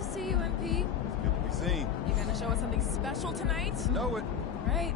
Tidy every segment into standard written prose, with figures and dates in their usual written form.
to see you, MP. Good to be seen. You gonna show us something special tonight? Know it. Right.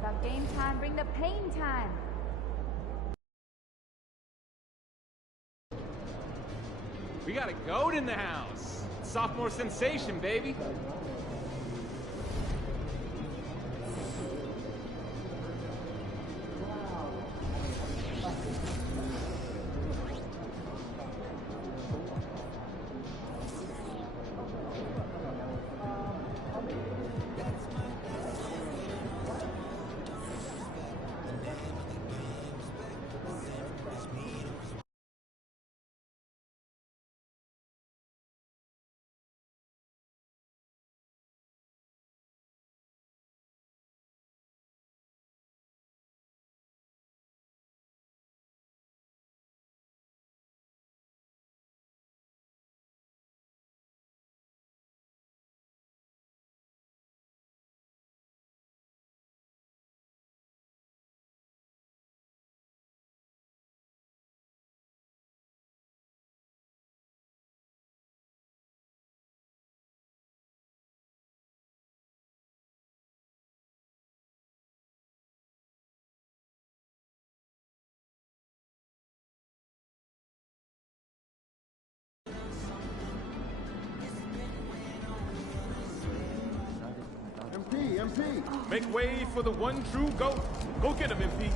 About game time, bring the pain time. We got a goat in the house. Sophomore sensation, baby. MP! Make way for the one true GOAT. Go get him, MP.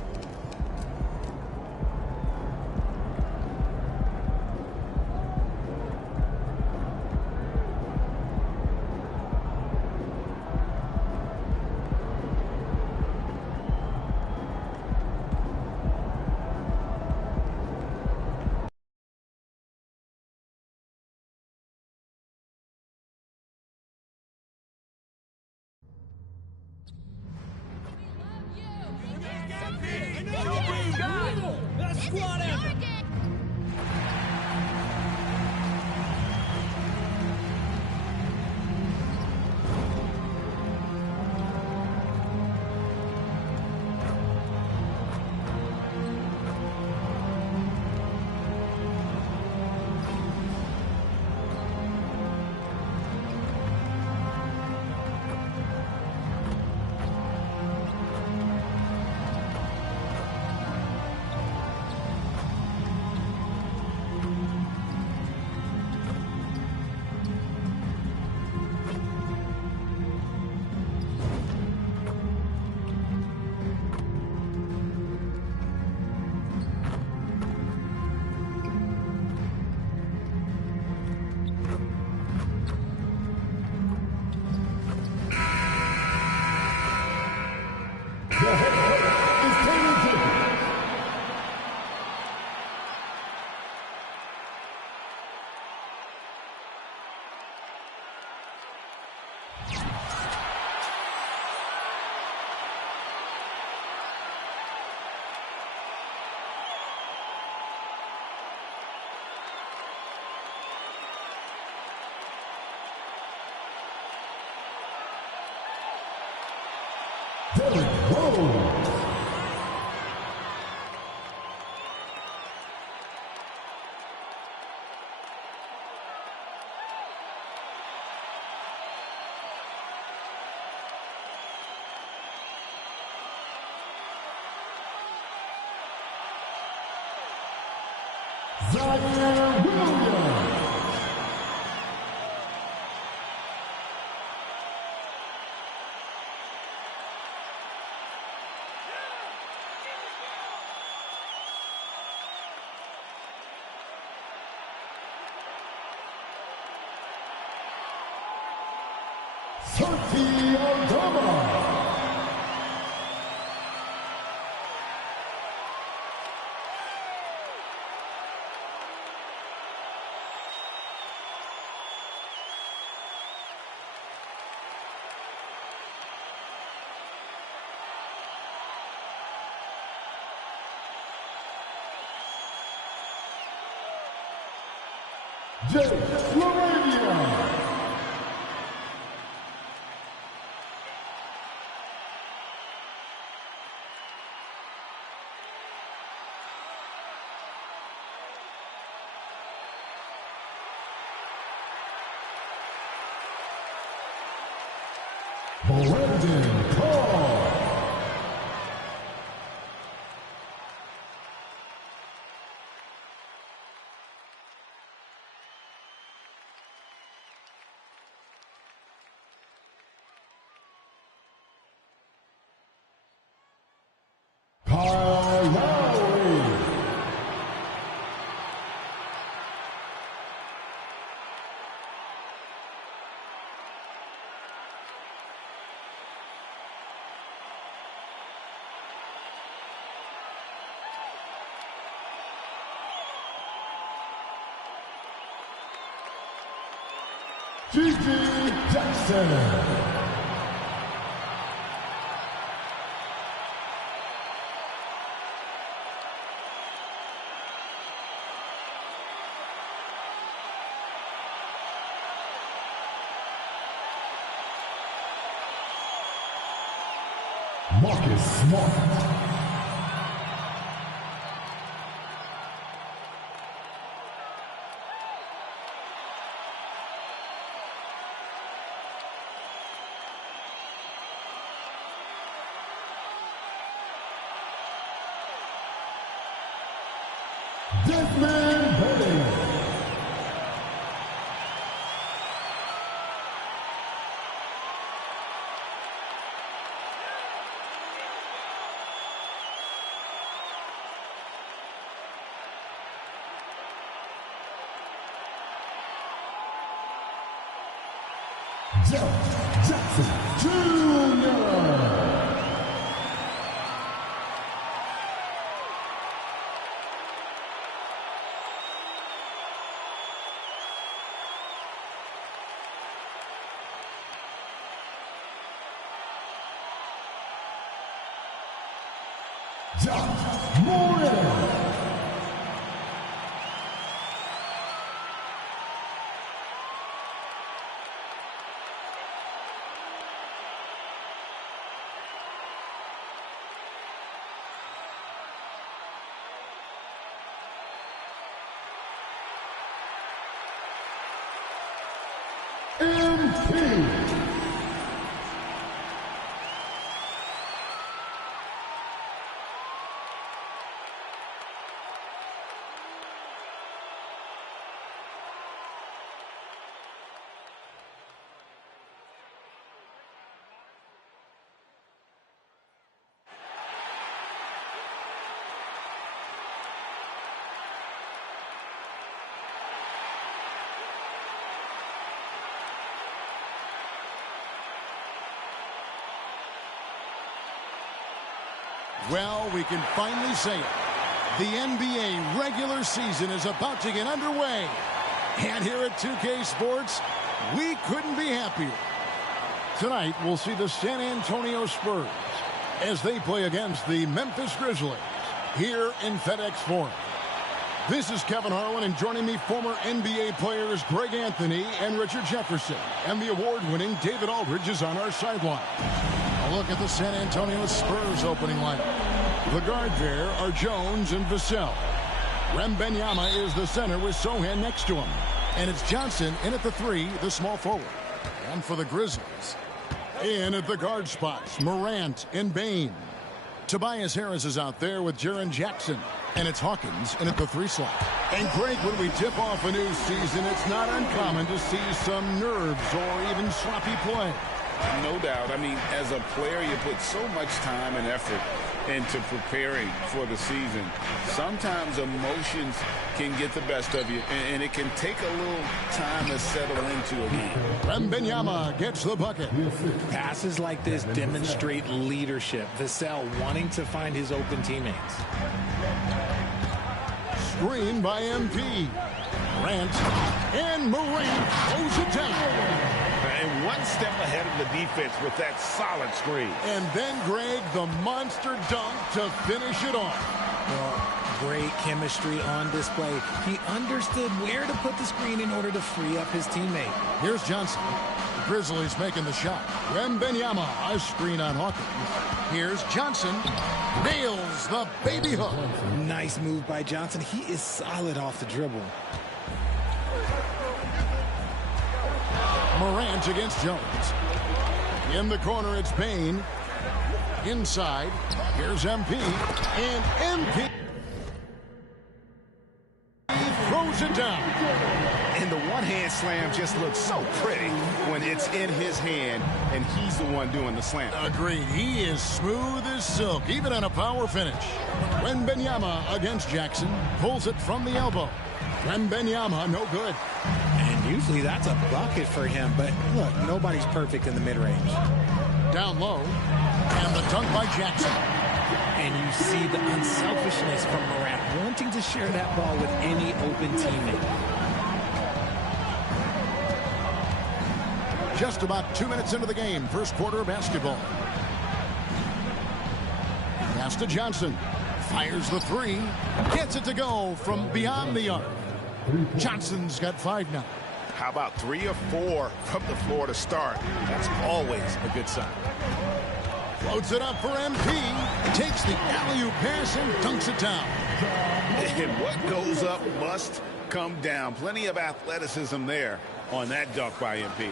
Well, we can finally say it. The NBA regular season is about to get underway. And here at 2K Sports, we couldn't be happier. Tonight, we'll see the San Antonio Spurs as they play against the Memphis Grizzlies here in FedEx Forum. This is Kevin Harlan, and joining me, former NBA players Greg Anthony and Richard Jefferson. And the award-winning David Aldridge is on our sideline. A look at the San Antonio Spurs opening lineup. The guard there are Jones and Vassell. Wembanyama is the center with Sohan next to him. And it's Johnson in at the 3, the small forward. And for the Grizzlies, in at the guard spots, Morant and Bane. Tobias Harris is out there with Jaren Jackson. And it's Hawkins in at the 3 slot. And Greg, when we tip off a new season, it's not uncommon to see some nerves or even sloppy play. No doubt. I mean, as a player, you put so much time and effort into preparing for the season. Sometimes emotions can get the best of you, and it can take a little time to settle into a game. Wembanyama gets the bucket. Passes like this demonstrate leadership. Vassell wanting to find his open teammates. Screen by MP. Morant throws it down. And one step ahead of the defense with that solid screen. And then, Greg, the monster dunk to finish it off. Well, great chemistry on display. He understood where to put the screen in order to free up his teammate. Here's Johnson. The Grizzlies making the shot. Wembanyama, a screen on Hawkins. Here's Johnson. Nails the baby hook. Nice move by Johnson. He is solid off the dribble. Morant against Jones. In the corner, it's Bane. Inside, here's MP. And MP throws it down. And the one-hand slam just looks so pretty when it's in his hand and he's the one doing the slam. Agreed. He is smooth as silk, even on a power finish. Wembanyama against Jackson. Pulls it from the elbow. Wembanyama, no good. And usually that's a bucket for him, but look, nobody's perfect in the mid-range. Down low, and the dunk by Jackson. And you see the unselfishness from Morant, wanting to share that ball with any open teammate. Just about 2 minutes into the game, first quarter of basketball. Pass to Johnson. Fires the 3. Gets it to go from beyond the arc. Johnson's got 5 now. How about 3 or 4 from the floor to start? That's always a good sign. Floats it up for MP. Takes the alley-oop pass and dunks it down. And what goes up must come down. Plenty of athleticism there on that dunk by MP.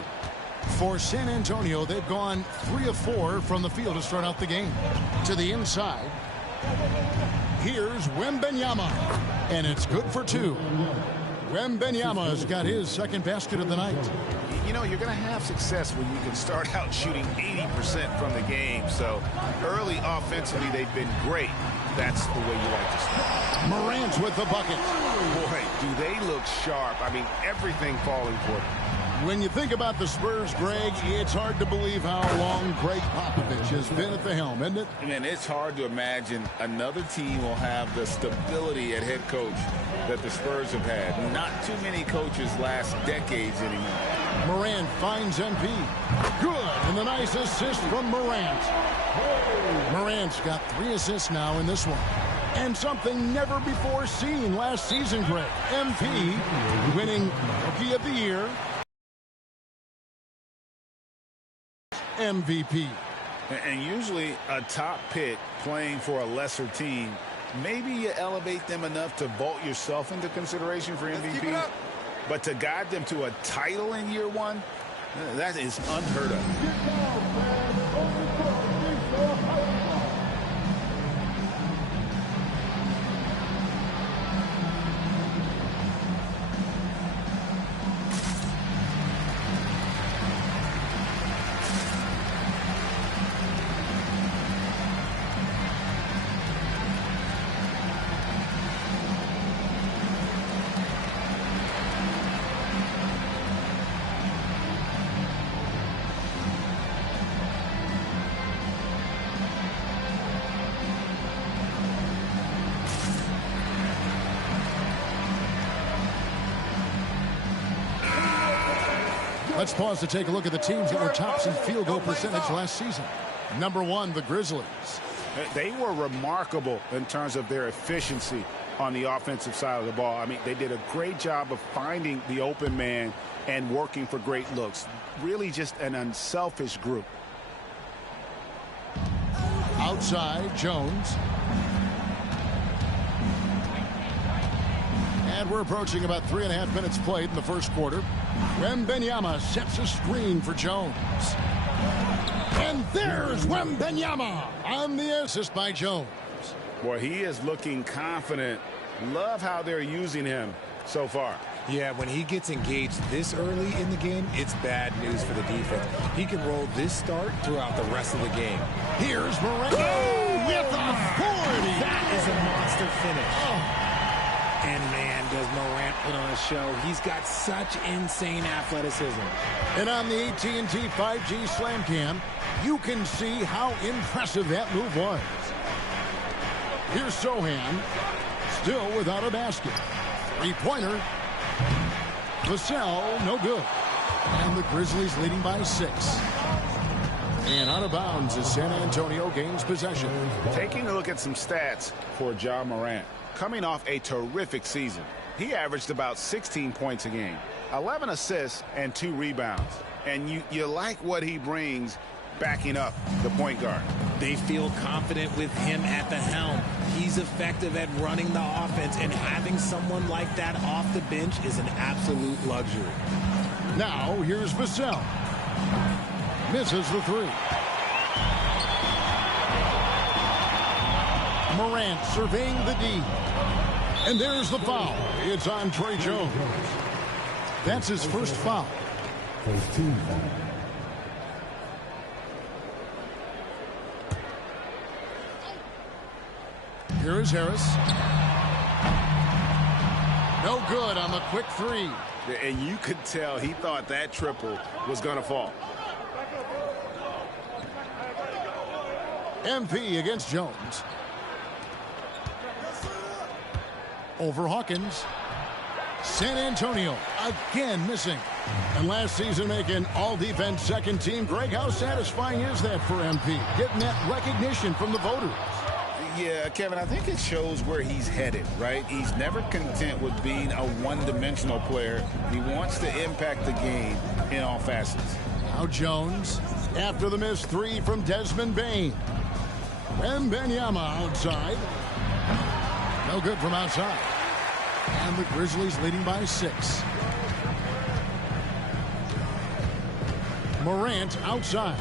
For San Antonio, they've gone 3 of 4 from the field to start out the game. To the inside. Here's Wembanyama. And it's good for 2. Wembanyama's got his second basket of the night. You know, you're going to have success when you can start out shooting 80% from the game. So early offensively, they've been great. That's the way you like to start. Morant with the bucket. Boy, do they look sharp. I mean, everything falling for them. When you think about the Spurs, Greg, it's hard to believe how long Greg Popovich has been at the helm, isn't it? Man, it's hard to imagine another team will have the stability at head coach that the Spurs have had. Not too many coaches last decades anymore. Morant finds MP. Good, and the nice assist from Morant. Morant's got 3 assists now in this one. And something never before seen last season, Greg. MP winning Rookie of the Year. MVP. And usually a top pick playing for a lesser team, maybe you elevate them enough to vault yourself into consideration for MVP. But to guide them to a title in year 1, that is unheard of. Let's pause to take a look at the teams that were tops in field goal percentage last season. Number 1, the Grizzlies. They were remarkable in terms of their efficiency on the offensive side of the ball. I mean, they did a great job of finding the open man and working for great looks. Really just an unselfish group. Outside, Jones. And we're approaching about 3.5 minutes played in the first quarter. Wembanyama sets a screen for Jones. And there's Wembanyama on the assist by Jones. Boy, he is looking confident. Love how they're using him so far. Yeah, when he gets engaged this early in the game, it's bad news for the defense. He can roll this start throughout the rest of the game. Here's Morant with authority. That is a monster finish. Oh. And man, does Morant put on a show. He's got such insane athleticism. And on the AT&T 5G Slam Cam, you can see how impressive that move was. Here's Sohan, still without a basket. Three-pointer. Vassell, no good. And the Grizzlies leading by 6. And out of bounds as San Antonio gains possession. Taking a look at some stats for Ja Morant. Coming off a terrific season, he averaged about 16 points a game, 11 assists, and 2 rebounds. And you like what he brings backing up the point guard. They feel confident with him at the helm. He's effective at running the offense, and having someone like that off the bench is an absolute luxury. Now, here's Vassell. Misses the 3. Morant surveying the D. And there's the foul. It's on Trey Jones. That's his first foul. First team foul. Here is Harris. No good on the quick 3. And you could tell he thought that triple was going to fall. MP against Jones. Over Hawkins. San Antonio again missing. And last season making all-defense second team. Greg, how satisfying is that for MP? Getting that recognition from the voters. Yeah, Kevin, I think it shows where he's headed, right? He's never content with being a one-dimensional player. He wants to impact the game in all facets. Now Jones after the missed 3 from Desmond Bain. Wembanyama outside. No good from outside. And the Grizzlies leading by 6. Morant outside.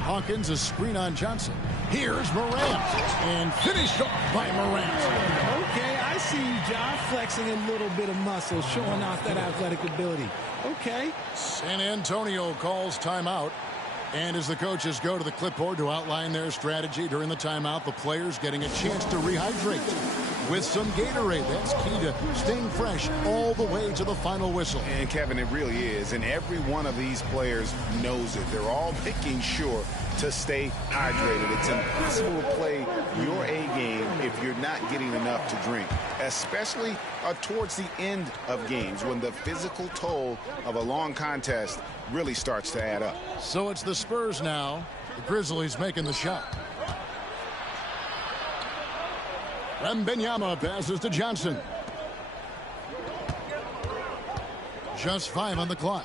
Hawkins a screen on Johnson. Here's Morant. And finished off by Morant. Okay, I see you, John, flexing a little bit of muscle, showing off that athletic ability. Okay. San Antonio calls timeout. And as the coaches go to the clipboard to outline their strategy during the timeout, the players getting a chance to rehydrate with some Gatorade. That's key to staying fresh all the way to the final whistle. And, Kevin, it really is. And every one of these players knows it. They're all making sure to stay hydrated. It's impossible to play your A game if you're not getting enough to drink, especially towards the end of games when the physical toll of a long contest really starts to add up. So it's the Spurs now. The Grizzlies making the shot. Wembanyama passes to Johnson. Just 5 on the clock.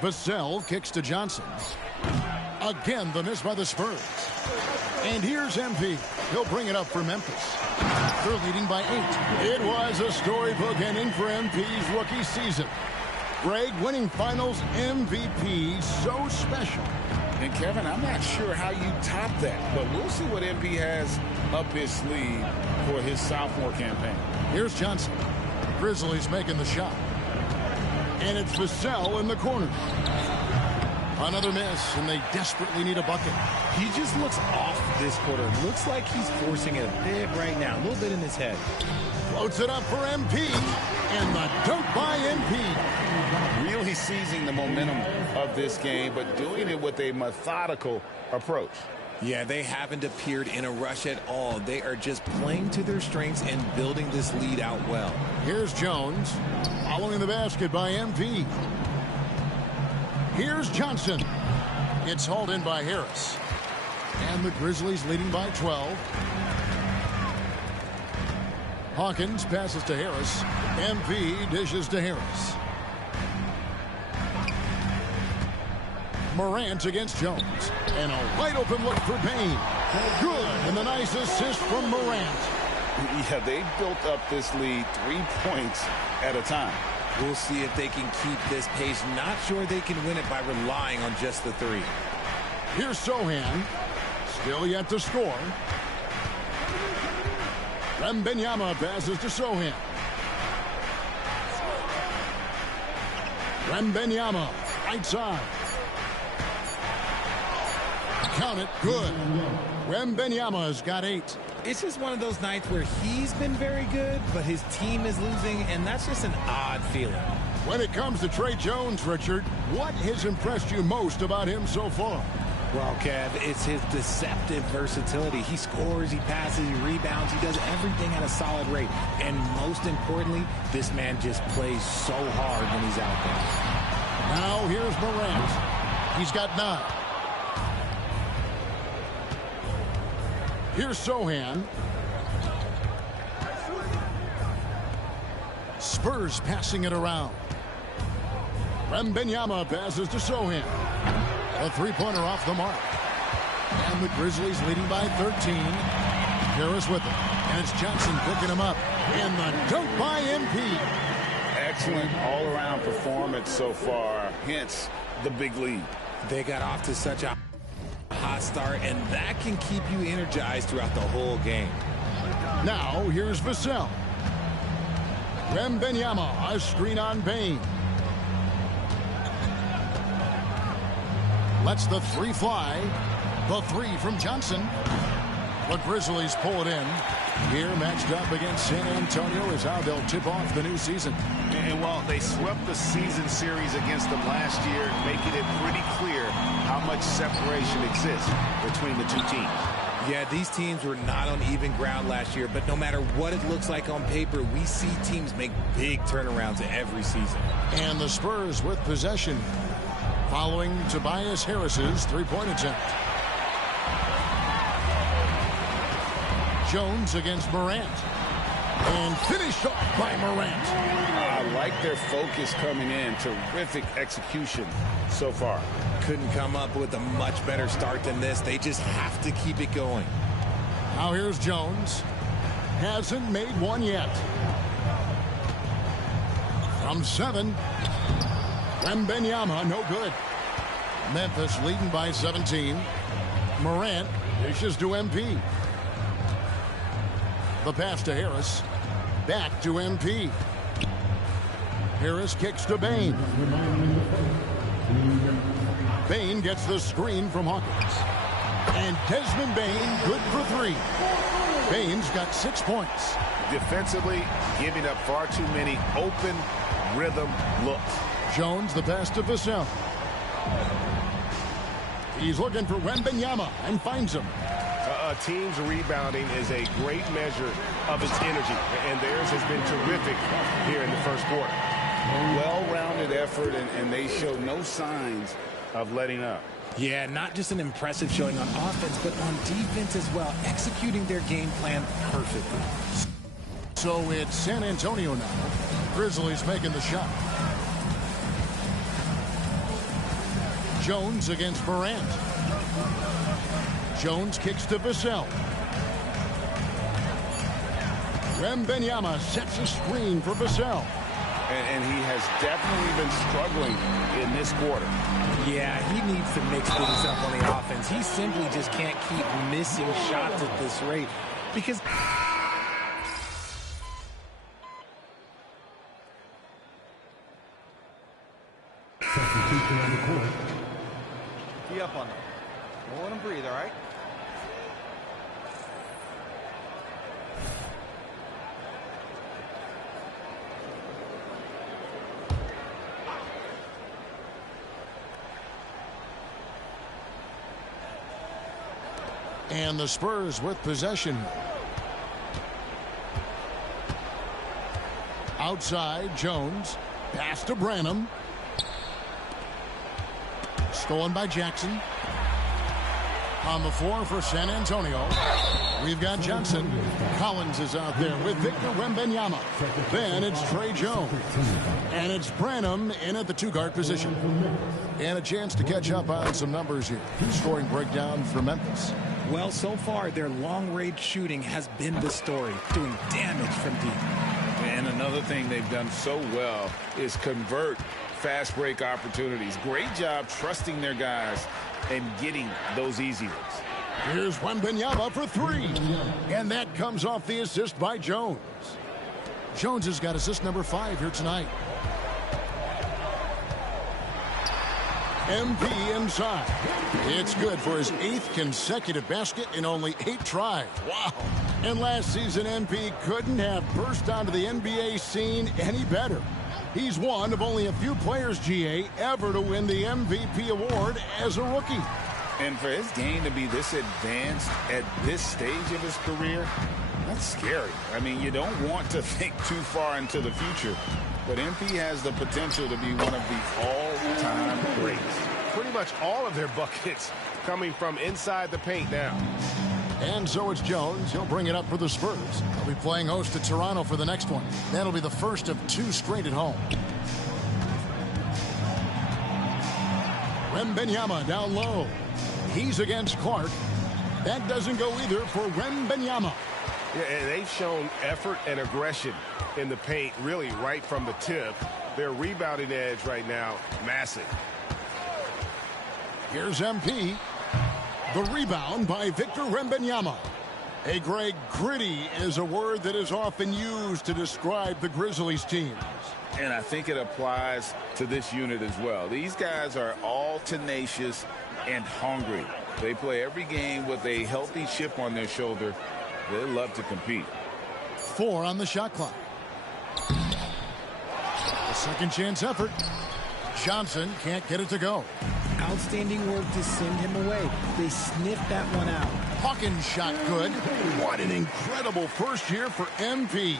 Vassell kicks to Johnson. Again, the miss by the Spurs. And here's MP. He'll bring it up for Memphis. They're leading by 8. It was a storybook ending for MP's rookie season. Greg, winning finals MVP, so special. And, Kevin, I'm not sure how you top that, but we'll see what MP has up his sleeve for his sophomore campaign. Here's Johnson. Grizzlies making the shot. And it's Vassell in the corner. Another miss, and they desperately need a bucket. He just looks off this quarter. Looks like he's forcing it a bit right now, a little bit in his head. Floats it up for MP, and the dunk by MP. Really seizing the momentum of this game, but doing it with a methodical approach. Yeah, they haven't appeared in a rush at all. They are just playing to their strengths and building this lead out well. Here's Jones, following the basket by MP. Here's Johnson. It's hauled in by Harris. And the Grizzlies leading by 12. Hawkins passes to Harris. MP dishes to Harris. Morant against Jones. And a wide open look for Payne. Good. And the nice assist from Morant. Yeah, they built up this lead 3 points at a time. We'll see if they can keep this pace. Not sure they can win it by relying on just the three. Here's Sohan. Still yet to score. Wembanyama passes to Sohan. Wembanyama, right side. Count it, good. Wembanyama's got 8. It's just one of those nights where he's been very good, but his team is losing, and that's just an odd feeling. When it comes to Trey Jones, Richard, what has impressed you most about him so far? Well, Kev, it's his deceptive versatility. He scores, he passes, he rebounds, he does everything at a solid rate. And most importantly, this man just plays so hard when he's out there. Now here's Morant. He's got 9. Here's Sohan. Spurs passing it around. Wembanyama passes to Sohan. A three-pointer off the mark. And the Grizzlies leading by 13. Harris with it. And it's Johnson picking him up. And the dunk by MP. Excellent all-around performance so far. Hence the big lead. They got off to such a hot start, and that can keep you energized throughout the whole game. Now here's Vassell. Wembanyama, a screen on Payne. Lets the three fly. The three from Johnson. The Grizzlies pull it in. Here matched up against San Antonio is how they'll tip off the new season. And while they swept the season series against them last year, making it pretty clear how much separation exists between the two teams. Yeah, these teams were not on even ground last year, but no matter what it looks like on paper, we see teams make big turnarounds every season. And the Spurs with possession following Tobias Harris's three-point attempt. Jones against Morant. And finished off by Morant. I like their focus coming in. Terrific execution so far. Couldn't come up with a much better start than this. They just have to keep it going. Now here's Jones. Hasn't made one yet. From 7. Wembanyama, no good. Memphis leading by 17. Morant dishes to MP. The pass to Harris. Back to MP. Harris kicks to Payne. Payne gets the screen from Hawkins. And Desmond Bane good for 3. Payne's got 6 points. Defensively, giving up far too many open rhythm looks. Jones the pass to Vassell. He's looking for Wembanyama and finds him. A team's rebounding is a great measure of its energy, and theirs has been terrific here in the first quarter. Well-rounded effort, and they show no signs of letting up. Yeah, not just an impressive showing on offense, but on defense as well, executing their game plan perfectly. So it's San Antonio now. Grizzlies making the shot. Jones against Morant. Jones kicks to Vassell. Wembanyama sets a screen for Vassell. And he has definitely been struggling in this quarter. Yeah, he needs to mix things up on the offense. He simply just can't keep missing shots at this rate because... Substitution on the court. Tee up on them. Don't let him breathe, all right? And the Spurs with possession. Outside, Jones. Pass to Branham. Stolen by Jackson. On the floor for San Antonio, we've got Johnson. Collins is out there with Victor Wembanyama. Then it's Trey Jones. And it's Branham in at the two-guard position. And a chance to catch up on some numbers here. Scoring breakdown for Memphis. Well, so far, their long-range shooting has been the story, doing damage from deep. And another thing they've done so well is convert fast break opportunities. Great job trusting their guys and getting those easy ones. Here's Wembanyama for three. And that comes off the assist by Jones. Jones has got assist number 5 here tonight. MP inside. It's good for his 8th consecutive basket in only 8 tries. Wow. And last season, MP couldn't have burst onto the NBA scene any better. He's one of only a few players, GA, ever to win the MVP award as a rookie. And for his game to be this advanced at this stage of his career, that's scary. I mean, you don't want to think too far into the future, but MP has the potential to be one of the all-time greats. Pretty much all of their buckets coming from inside the paint now. And so it's Jones. He'll bring it up for the Spurs. They'll be playing host to Toronto for the next one. That'll be the first of 2 straight at home. Wembanyama down low. He's against Clark. That doesn't go either for Wembanyama. Yeah, and they've shown effort and aggression in the paint, really right from the tip. Their rebounding edge right now, massive. Here's MP. The rebound by Victor Wembanyama. Hey, Greg, gritty is a word that is often used to describe the Grizzlies teams. And I think it applies to this unit as well. These guys are all tenacious and hungry. They play every game with a healthy chip on their shoulder. They love to compete. 4 on the shot clock. A second chance effort. Johnson can't get it to go. Outstanding work to send him away. They sniffed that one out. Hawkins shot good. What an incredible first year for MP.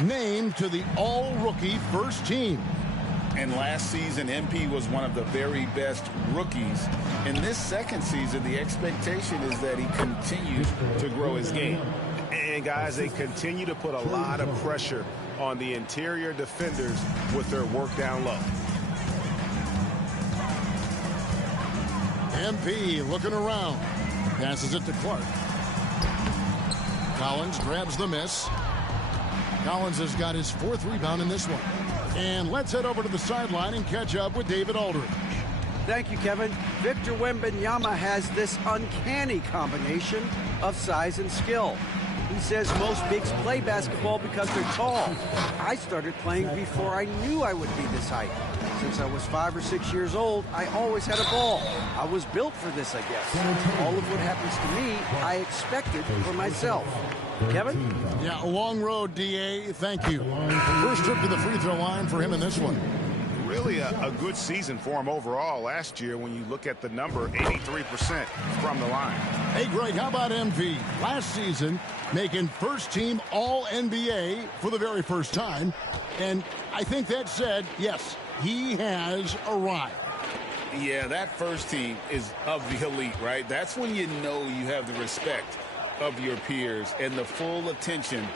Named to the all-rookie first team. And last season, MP was one of the very best rookies. In this second season, the expectation is that he continues to grow his game. And, guys, they continue to put a lot of pressure on the interior defenders with their work down low. MP looking around. Passes it to Clark. Collins grabs the miss. Collins has got his 4th rebound in this one. And let's head over to the sideline and catch up with David Aldridge. Thank you, Kevin. Victor Wembanyama has this uncanny combination of size and skill. He says most bigs play basketball because they're tall. I started playing before I knew I would be this height. Since I was 5 or 6 years old, I always had a ball. I was built for this, I guess. All of what happens to me, I expected for myself. Kevin? Yeah, a long road, DA. Thank you. First trip to the free throw line for him in this one. Really a good season for him overall last year when you look at the number, 83% from the line. Hey, Greg, how about MP? Last season, making first-team All-NBA for the very first time. And I think that said, yes, he has arrived. Yeah, that first team is of the elite, right? That's when you know you have the respect of your peers and the full attention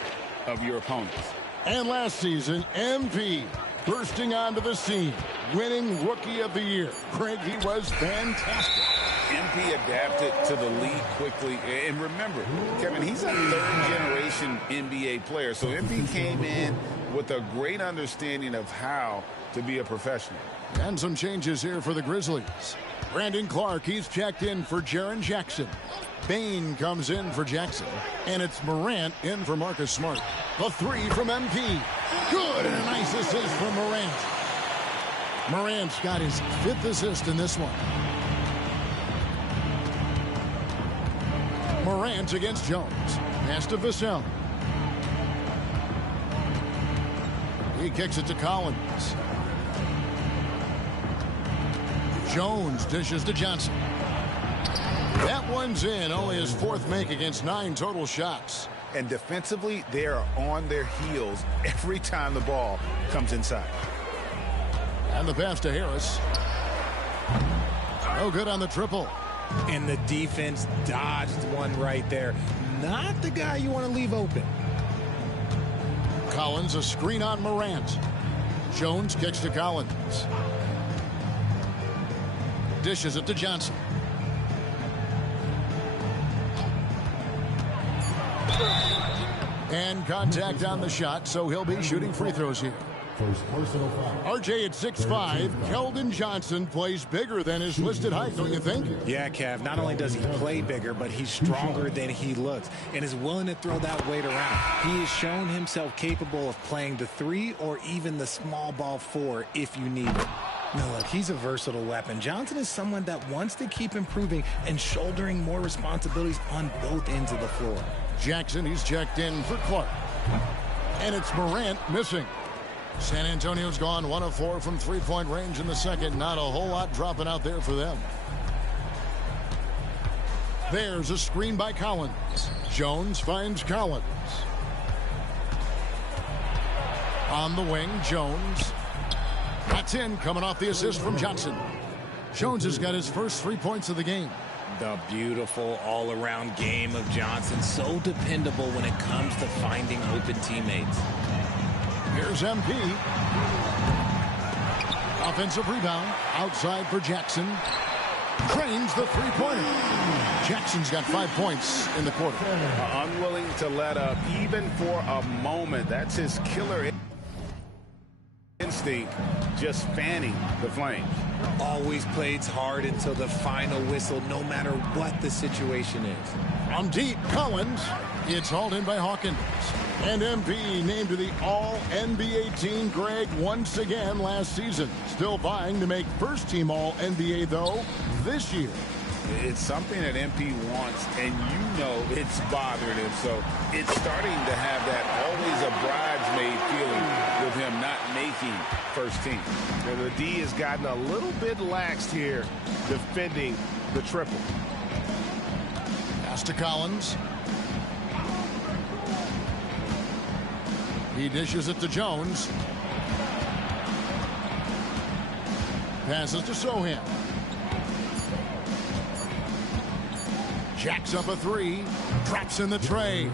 of your opponents. And last season, MP bursting onto the scene, winning Rookie of the Year. Greg, he was fantastic. MP adapted to the league quickly. And remember, Kevin, he's a third-generation NBA player. So MP came in with a great understanding of how to be a professional. And some changes here for the Grizzlies. Brandon Clark, he's checked in for Jaren Jackson. Bain comes in for Jackson. And it's Morant in for Marcus Smart. The 3 from MP. Good, and a nice assist from Morant. Morant's got his 5th assist in this one. Morant against Jones. Pass to Vassell. He kicks it to Collins. Jones dishes to Johnson. That one's in. Only his fourth make against 9 total shots. And defensively, they are on their heels every time the ball comes inside. And the pass to Harris. No good on the triple. And the defense dodged one right there. Not the guy you want to leave open. Collins, a screen on Morant. Jones kicks to Collins. Dishes it to Johnson. And contact on the shot, so he'll be shooting free throws here. First personal foul. RJ at 6'5", Keldon Johnson plays bigger than his listed height, don't you think? Yeah, Kev. Not only does he play bigger, but he's stronger than he looks and is willing to throw that weight around. He has shown himself capable of playing the 3 or even the small ball 4 if you need it. Now, look, he's a versatile weapon. Johnson is someone that wants to keep improving and shouldering more responsibilities on both ends of the floor. Jackson, he's checked in for Clark. And it's Morant missing. San Antonio's gone 1 of 4 from three-point range in the second. Not a whole lot dropping out there for them. There's a screen by Collins. Jones finds Collins. On the wing, Jones. That's in, coming off the assist from Johnson. Jones has got his first 3 points of the game. The beautiful all-around game of Johnson. So dependable when it comes to finding open teammates. Here's MP. Offensive rebound. Outside for Jackson. Drains the three-pointer. Jackson's got 5 points in the quarter. Unwilling to let up even for a moment. That's his killer instinct, just fanning the flames. Always plays hard until the final whistle, no matter what the situation is. From deep, Collins. It's hauled in by Hawkins. And MP named to the All-NBA team, Greg, once again last season. Still vying to make first-team All-NBA, though, this year. It's something that MP wants, and you know it's bothering him. So it's starting to have that always a bridesmaid feeling with him not making first team. And the D has gotten a little bit laxed here defending the triple. Pass to Collins. He dishes it to Jones. Passes to Sohan. Jacks up a 3. Drops in the tray.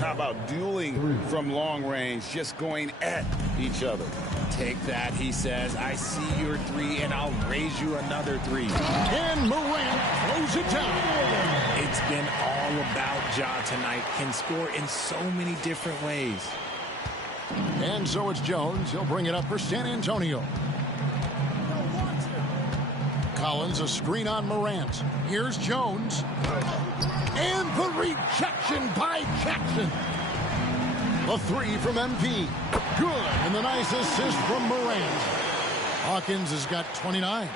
How about dueling from long range, just going at each other? Take that, he says. I see your 3, and I'll raise you another 3. And Morant throws it down. It's been all about Ja tonight. Can score in so many different ways. And so it's Jones. He'll bring it up for San Antonio. Collins, a screen on Morant. Here's Jones. And the rejection by Jackson. A 3 from MP. Good. And the nice assist from Morant. Hawkins has got 29.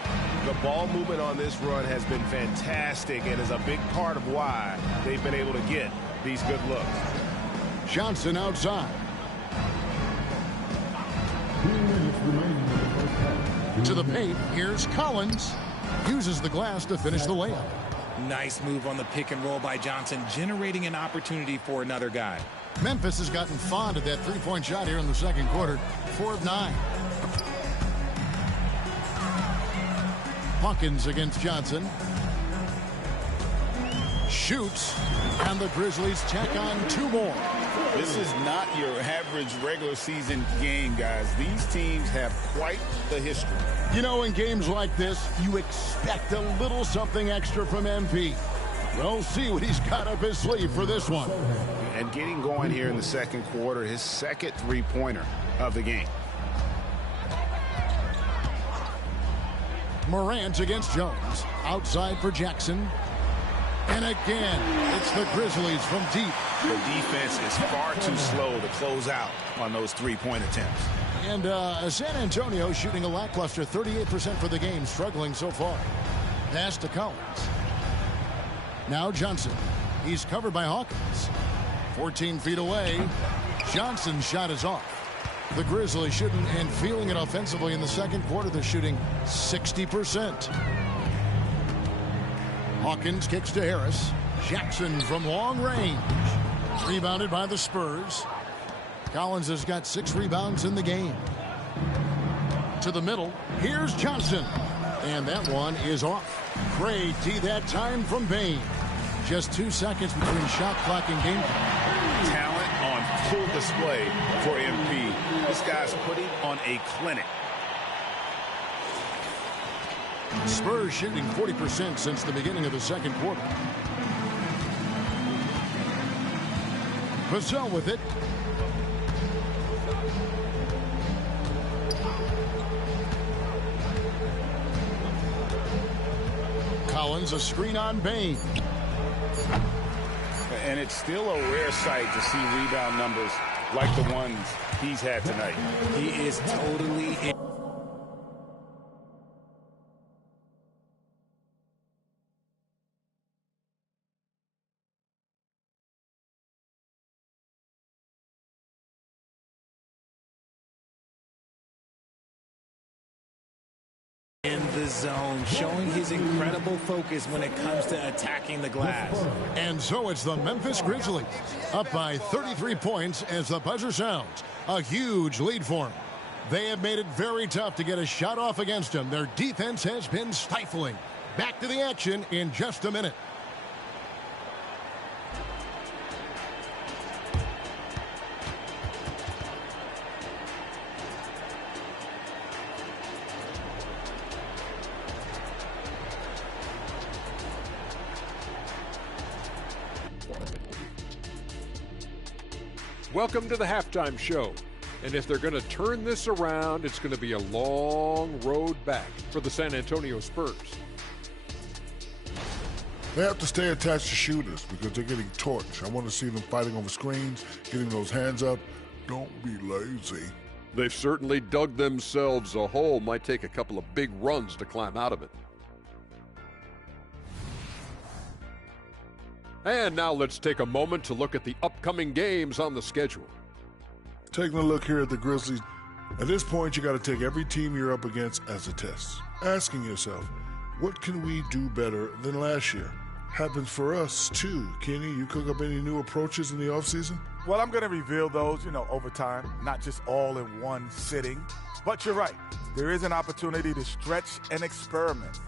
The ball movement on this run has been fantastic and is a big part of why they've been able to get these good looks. Johnson outside. 2 minutes remaining in the first half. To the paint. Here's Collins. Uses the glass to finish the layup. Nice move on the pick and roll by Johnson, generating an opportunity for another guy. Memphis has gotten fond of that three-point shot here in the second quarter. 4 of 9. Hawkins against Johnson. Shoots. And the Grizzlies tack on 2 more. This is not your average regular season game, guys. These teams have quite the history. You know, in games like this, you expect a little something extra from MP. We'll see what he's got up his sleeve for this one. And getting going here in the second quarter, his second three-pointer of the game. Morant against Jones. Outside for Jackson. And again, it's the Grizzlies from deep. The defense is far too slow to close out on those three-point attempts. And San Antonio shooting a lackluster 38% for the game, struggling so far. Pass to Collins. Now Johnson. He's covered by Hawkins. 14 feet away. Johnson's shot is off. The Grizzlies shooting and feeling it offensively in the second quarter. They're shooting 60%. Hawkins kicks to Harris. Jackson from long range. Rebounded by the Spurs. Collins has got 6 rebounds in the game. To the middle. Here's Johnson. And that one is off. Gray teed that time from Bain. Just 2 seconds between shot clock and game time. Talent on full display for MP. This guy's putting on a clinic. Spurs shooting 40% since the beginning of the second quarter. Vassell with it. Collins, a screen on Bain. And it's still a rare sight to see rebound numbers like the ones he's had tonight. He is totally in the zone, showing his incredible focus when it comes to attacking the glass. And so it's the Memphis Grizzlies up by 33 points as the buzzer sounds. A huge lead for them. They have made it very tough to get a shot off against them. Their defense has been stifling. Back to the action in just a minute. Welcome to the halftime show. And if they're going to turn this around, it's going to be a long road back for the San Antonio Spurs. They have to stay attached to shooters because they're getting torched. I want to see them fighting over screens, getting those hands up. Don't be lazy. They've certainly dug themselves a hole. Might take a couple of big runs to climb out of it. And now let's take a moment to look at the upcoming games on the schedule. Taking a look here at the Grizzlies, at this point you got to take every team you're up against as a test. Asking yourself, what can we do better than last year? Happens for us too. Kenny, you cook up any new approaches in the offseason? Well, I'm going to reveal those, over time, not just all in one sitting. But you're right. There is an opportunity to stretch and experiment.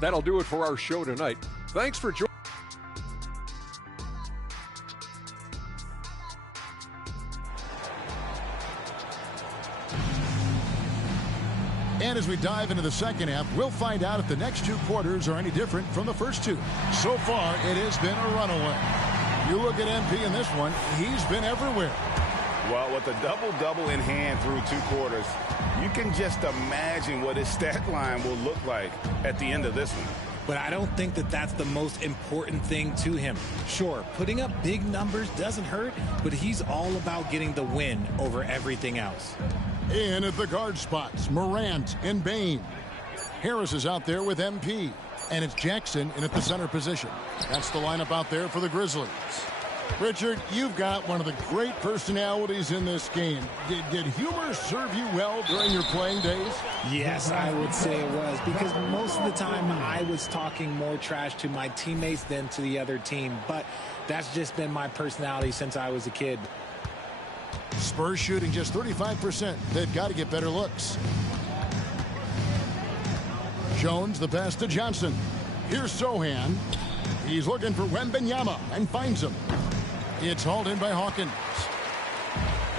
That'll do it for our show tonight. Thanks for joining. And as we dive into the second half, we'll find out if the next 2 quarters are any different from the first 2. So far, it has been a runaway. You look at MP in this one, he's been everywhere. Well, with a double-double in hand through 2 quarters, you can just imagine what his stat line will look like at the end of this one. But I don't think that that's the most important thing to him. Sure, putting up big numbers doesn't hurt, but he's all about getting the win over everything else. In at the guard spots, Morant and Bain. Harris is out there with MP. And it's Jackson in at the center position. That's the lineup out there for the Grizzlies. Richard, you've got one of the great personalities in this game. Did humor serve you well during your playing days? Yes, I would say it was, because most of the time I was talking more trash to my teammates than to the other team. But that's just been my personality since I was a kid. Spurs shooting just 35%. They've got to get better looks. Jones, the pass to Johnson. Here's Sohan. He's looking for Wembanyama and finds him. It's hauled in by Hawkins.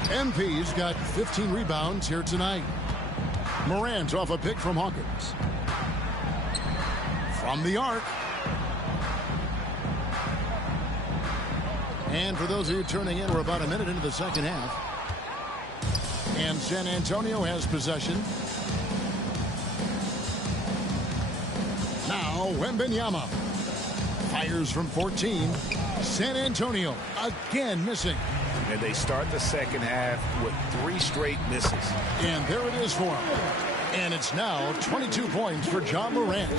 MP's got 15 rebounds here tonight. Morant's off a pick from Hawkins. From the arc. And for those of you tuning in, we're about a minute into the second half. And San Antonio has possession. Now Wembanyama fires from 14. San Antonio again missing. And they start the second half with 3 straight misses. And there it is for him. And it's now 22 points for John Morant.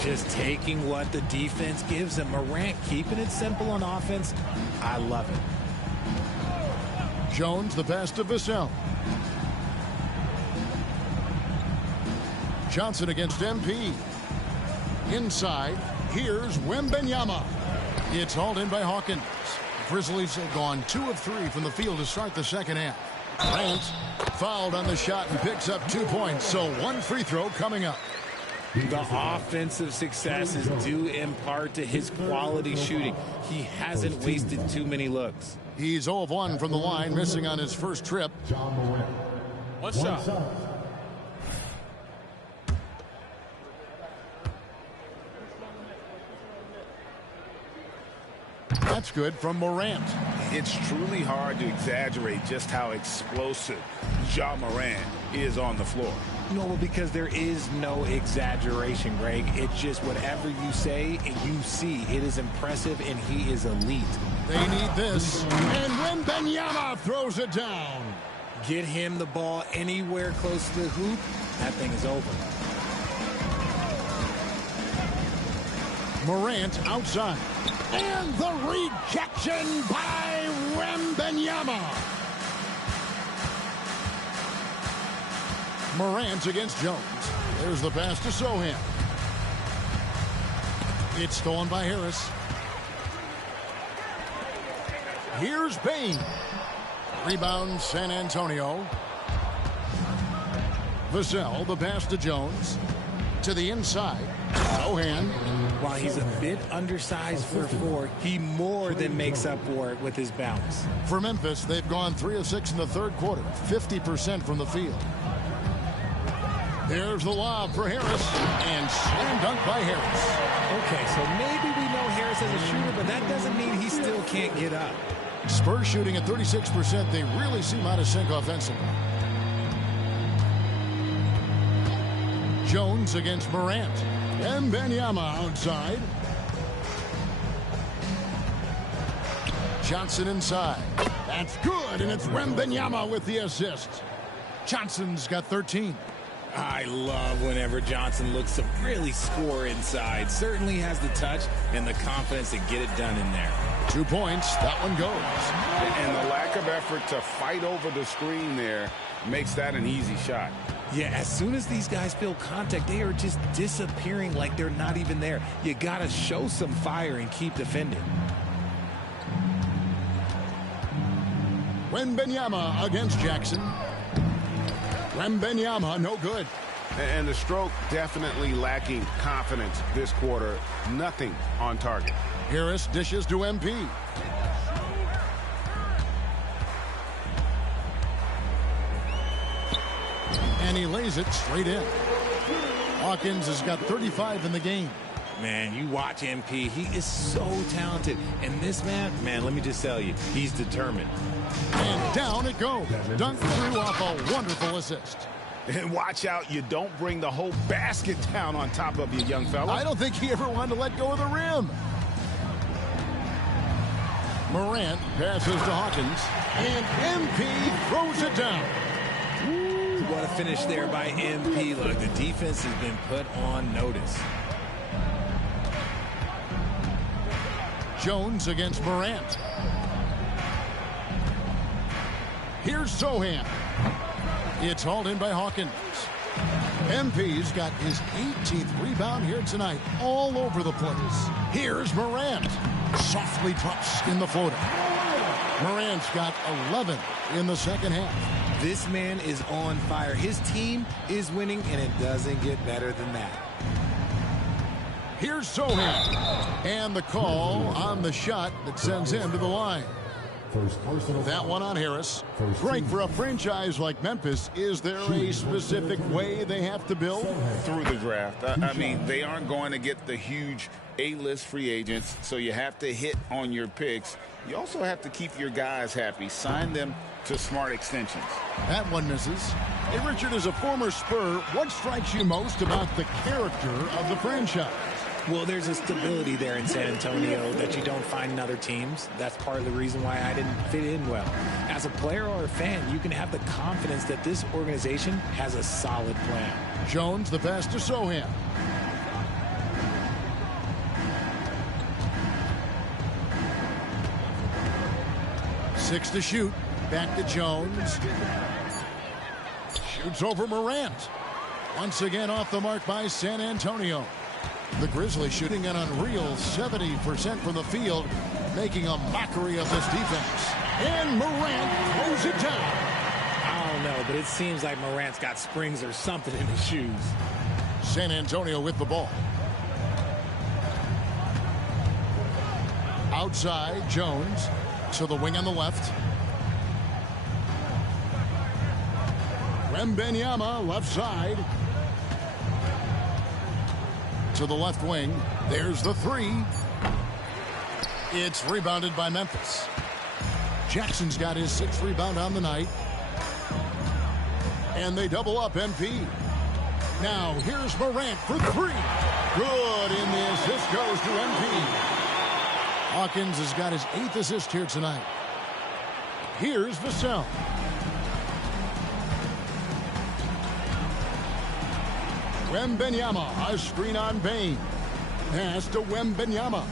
Just taking what the defense gives him. Morant keeping it simple on offense. I love it. Jones, the pass to Vassell. Johnson against MP. Inside, here's Wembanyama. It's hauled in by Hawkins. Grizzlies have gone 2 of 3 from the field to start the second half. Grant fouled on the shot and picks up 2 points, so 1 free throw coming up. The offensive success is due in part to his quality shooting. He hasn't wasted too many looks. He's 0 of 1 from the line, missing on his first trip. One shot. That's good from Morant. It's truly hard to exaggerate just how explosive Ja Morant is on the floor. No, because there is no exaggeration, Greg. It's just whatever you say and you see. It is impressive, and he is elite. They need this. And Wembanyama throws it down. Get him the ball anywhere close to the hoop, that thing is over. Morant outside. And the rejection by Wembanyama. Morant against Jones. There's the pass to Sohan. It's stolen by Harris. Here's Payne. Rebound San Antonio. Vassell, the pass to Jones. To the inside. Sohan. While he's a bit undersized for 4, he more than makes up for it with his bounce. For Memphis, they've gone 3 of 6 in the third quarter, 50% from the field. There's the lob for Harris, and slam dunk by Harris. Okay, so maybe we know Harris as a shooter, but that doesn't mean he still can't get up. Spurs shooting at 36%. They really seem out of sync offensively. Jones against Morant. And Wembanyama outside. Johnson inside. That's good, and it's Wembanyama with the assist. Johnson's got 13. I love whenever Johnson looks to really score inside. Certainly has the touch and the confidence to get it done in there. 2 points. That one goes. And the lack of effort to fight over the screen there makes that an easy shot. Yeah, as soon as these guys feel contact, they are just disappearing like they're not even there. You got to show some fire and keep defending. Wembanyama against Jackson. Wembanyama, no good. And the stroke definitely lacking confidence this quarter. Nothing on target. Harris dishes to MP. And he lays it straight in. Hawkins has got 35 in the game. Man, you watch MP. He is so talented. And this man, let me just tell you, he's determined. And down it goes. Dunk through off a wonderful assist. And watch out, you don't bring the whole basket down on top of you, young fella. I don't think he ever wanted to let go of the rim. Morant passes to Hawkins. And MP throws it down. What a finish there by MP. Look, the defense has been put on notice. Jones against Morant. Here's Sohan. It's hauled in by Hawkins. MP's got his 18th rebound here tonight, all over the place. Here's Morant. Softly drops in the floater. Morant's got 11 in the second half. This man is on fire. His team is winning, and it doesn't get better than that. Here's Sohan. And the call on the shot that sends him to the line. That one on Harris. Greg, for a franchise like Memphis, is there a specific way they have to build? Through the draft. I mean, they aren't going to get the huge A-list free agents, so you have to hit on your picks. You also have to keep your guys happy. Sign them to smart extensions. That one misses. Hey, Richard, as a former Spur, what strikes you most about the character of the franchise? Well, there's a stability there in San Antonio that you don't find in other teams. That's part of the reason why I didn't fit in well. As a player or a fan, you can have the confidence that this organization has a solid plan. Jones, the pass to Sohan. Six to shoot. Back to Jones. Shoots over Morant. Once again off the mark by San Antonio. The Grizzlies shooting an unreal 70% from the field, making a mockery of this defense. And Morant throws it down. I don't know, but it seems like Morant's got springs or something in his shoes. San Antonio with the ball. Outside, Jones to the wing on the left. Wembanyama left side. To the left wing. There's the three. It's rebounded by Memphis. Jackson's got his 6th rebound on the night. And they double up MP. Now here's Morant for 3. Good in the assist goes to MP. Hawkins has got his 8th assist here tonight. Here's Vassell. Wembanyama, a screen on Bain. Pass to Wembanyama.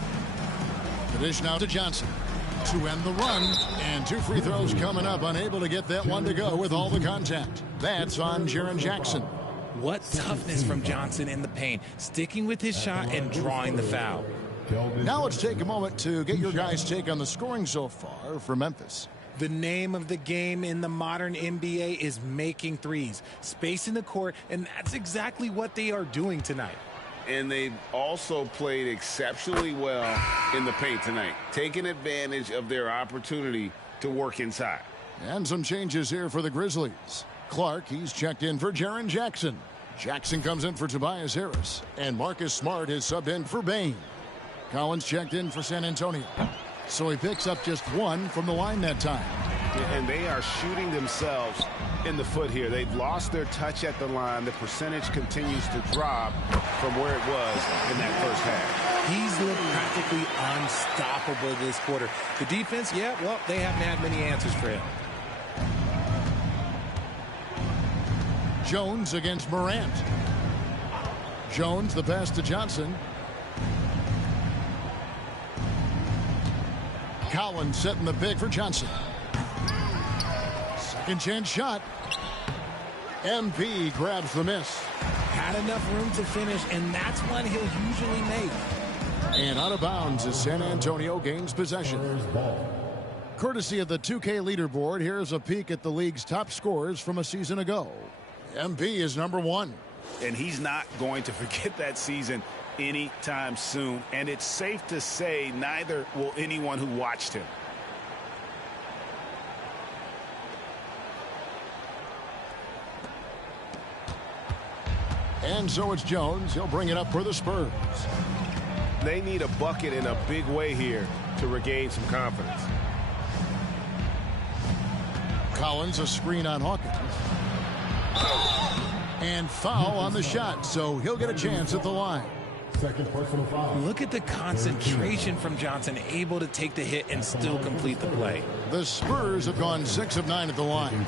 The dish now to Johnson to end the run. And 2 free throws coming up. Unable to get that one to go with all the contact. That's on Jaren Jackson. What toughness from Johnson in the paint. Sticking with his shot and drawing the foul. Now let's take a moment to get your guys' take on the scoring so far for Memphis. The name of the game in the modern NBA is making threes, spacing the court, and that's exactly what they are doing tonight. And they've also played exceptionally well in the paint tonight, taking advantage of their opportunity to work inside. And some changes here for the Grizzlies. Clark, he's checked in for Jaren Jackson. Jackson comes in for Tobias Harris. And Marcus Smart is subbed in for Bain. Collins checked in for San Antonio. So he picks up just 1 from the line that time. And they are shooting themselves in the foot here. They've lost their touch at the line. The percentage continues to drop from where it was in that first half. He's looked practically unstoppable this quarter. The defense, yeah, well, they haven't had many answers for him. Jones against Morant. Jones, the pass to Johnson. Collins setting the pick for Johnson. Second chance shot. MP grabs the miss. Had enough room to finish, and that's one he'll usually make. And out of bounds as San Antonio gains possession. Courtesy of the 2K leaderboard, here's a peek at the league's top scorers from a season ago. MP is number 1. And he's not going to forget that season anytime soon. And it's safe to say neither will anyone who watched him. And so it's Jones. He'll bring it up for the Spurs. They need a bucket in a big way here to regain some confidence. Collins, a screen on Hawkins. And foul on the shot, so he'll get a chance at the line. Second personal foul. Look at the concentration from Johnson, able to take the hit and still complete the play. The Spurs have gone 6 of 9 at the line.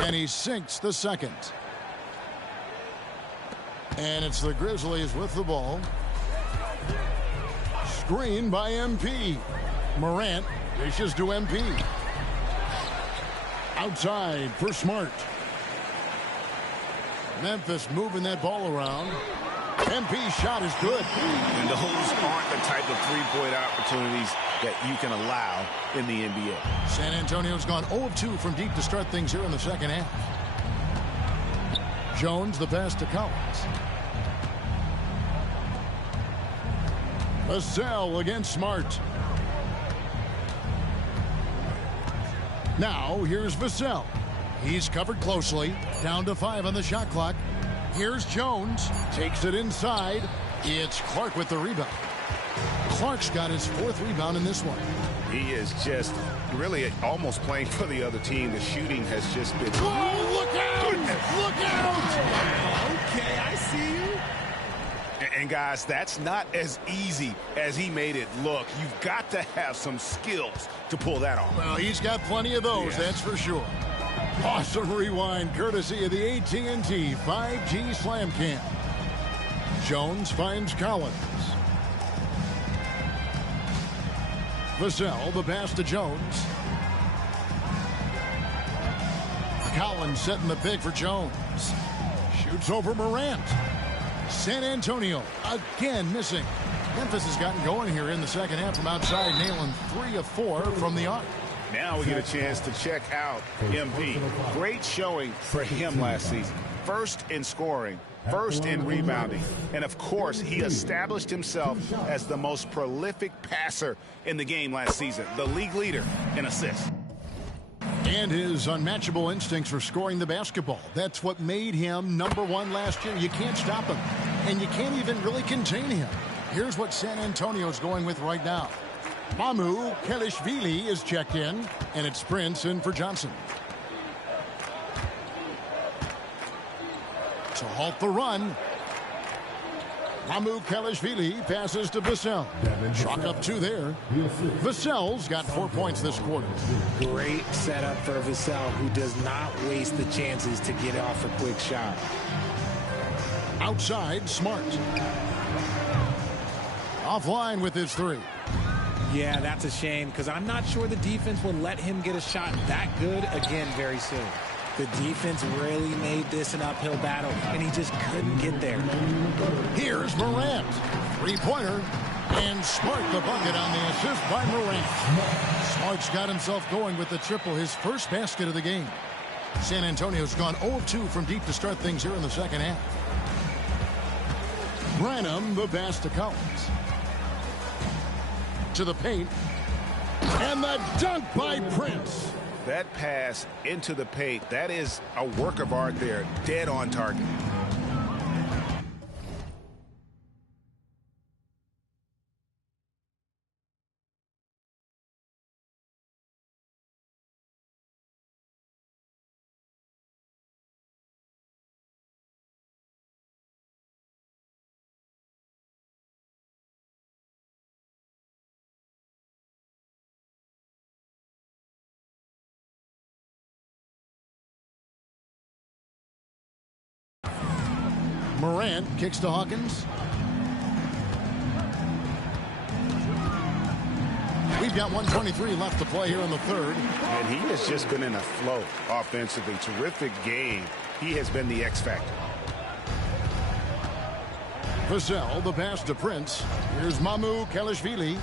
And he sinks the second. And it's the Grizzlies with the ball. Screen by MP. Morant dishes to MP. Outside for Smart. Memphis moving that ball around. MP's shot is good. And those aren't the type of three-point opportunities that you can allow in the NBA. San Antonio's gone 0 of 2 from deep to start things here in the second half. Jones, the pass to Collins. Vassell against Smart. Now, here's Vassell. He's covered closely. Down to 5 on the shot clock. Here's Jones. Takes it inside. It's Clark with the rebound. Clark's got his 4th rebound in this one. He is just really almost playing for the other team. The shooting has just been... Oh, look out! Look out! Okay, I see you. And guys, that's not as easy as he made it look. You've got to have some skills to pull that off. Well, he's got plenty of those, that's for sure. Awesome rewind courtesy of the AT&T 5G Slam Cam. Jones finds Collins. Vassell, the pass to Jones. Collins setting the pick for Jones. Shoots over Morant. San Antonio again missing. Memphis has gotten going here in the second half from outside, nailing 3 of 4 from the arc. Now we get a chance to check out MP. Great showing for him last season. First in scoring, first in rebounding, and of course he established himself as the most prolific passer in the game last season, the league leader in assists. And his unmatchable instincts for scoring the basketball. That's what made him #1 last year. You can't stop him, and you can't even really contain him. Here's what San Antonio's going with right now. Mamu Kelishvili is checked in, and it's Prince in for Johnson. To halt the run, Mamu Kelishvili passes to Vassell. Chalk up 2 there. Vassell's got 4 points this quarter. Great setup for Vassell, who does not waste the chances to get off a quick shot. Outside, Smart. Offline with his 3. Yeah, that's a shame, because I'm not sure the defense will let him get a shot that good again very soon. The defense really made this an uphill battle, and he just couldn't get there. Here's Morant. 3-pointer. And Smart the bucket on the assist by Morant. Smart's got himself going with the triple, his first basket of the game. San Antonio's gone 0-2 from deep to start things here in the second half. Branham the pass to Collins. To the paint. And the dunk by Prince. That pass into the paint, that is a work of art there, dead on target. Morant kicks to Hawkins. We've got 1:23 left to play here in the third. And he has just been in a flow offensively. Terrific game. He has been the X factor. Vassell, the pass to Prince. Here's Mamu Kelishvili.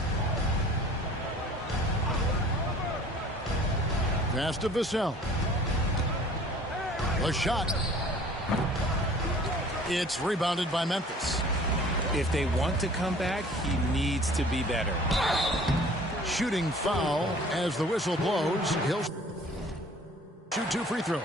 Pass to Vassell. A shot. It's rebounded by Memphis. If they want to come back, he needs to be better. Shooting foul as the whistle blows. He'll shoot 2 free throws.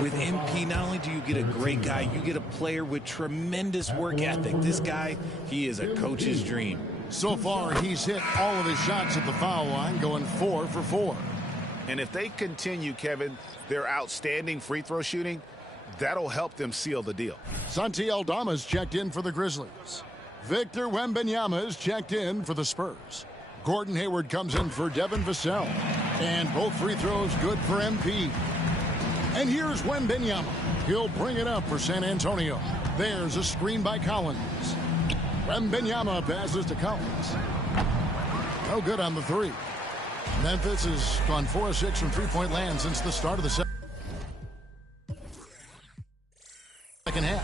With MP, not only do you get a great guy, you get a player with tremendous work ethic. This guy, he is a coach's dream. So far, he's hit all of his shots at the foul line, going 4 for 4. And if they continue, Kevin, their outstanding free throw shooting, that'll help them seal the deal. Santi Aldama's checked in for the Grizzlies. Victor Wembanyama's checked in for the Spurs. Gordon Hayward comes in for Devin Vassell. And both free throws good for MP. And here's Wembanyama. He'll bring it up for San Antonio. There's a screen by Collins. Wembanyama passes to Collins. No good on the 3. Memphis has gone 4 of 6 from three-point land since the start of the second half.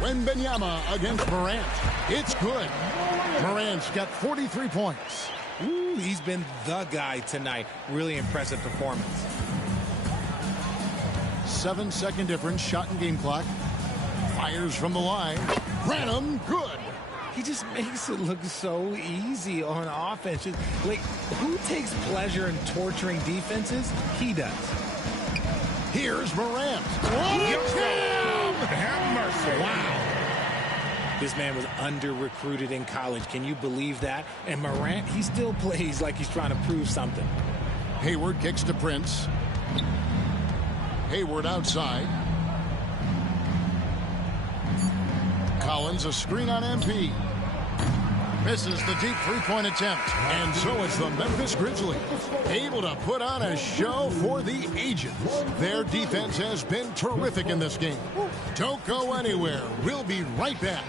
Wembanyama against Morant. It's good. Morant's got 43 points. Ooh, he's been the guy tonight. Really impressive performance. 7-second difference, shot and game clock. Fires from the line. Branham, good. He just makes it look so easy on offense. Like, who takes pleasure in torturing defenses? He does. Here's Morant. What a jam! Have mercy. Wow. This man was under-recruited in college. Can you believe that? And Morant, he still plays like he's trying to prove something. Hayward kicks to Prince. Hayward outside. Collins, a screen on MP. Misses the deep three-point attempt. And so it's the Memphis Grizzlies able to put on a show for the ages. Their defense has been terrific in this game. Don't go anywhere. We'll be right back.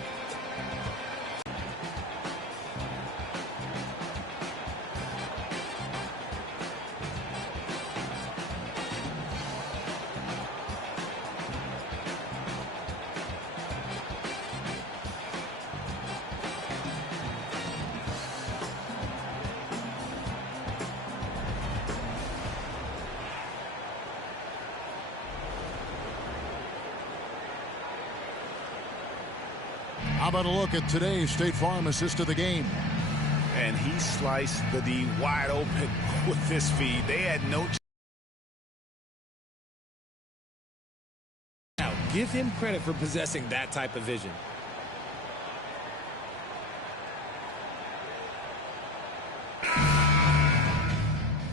about a look at today's State Farm assist of the game? And he sliced the D wide open with this feed. They had no chance. Now, give him credit for possessing that type of vision.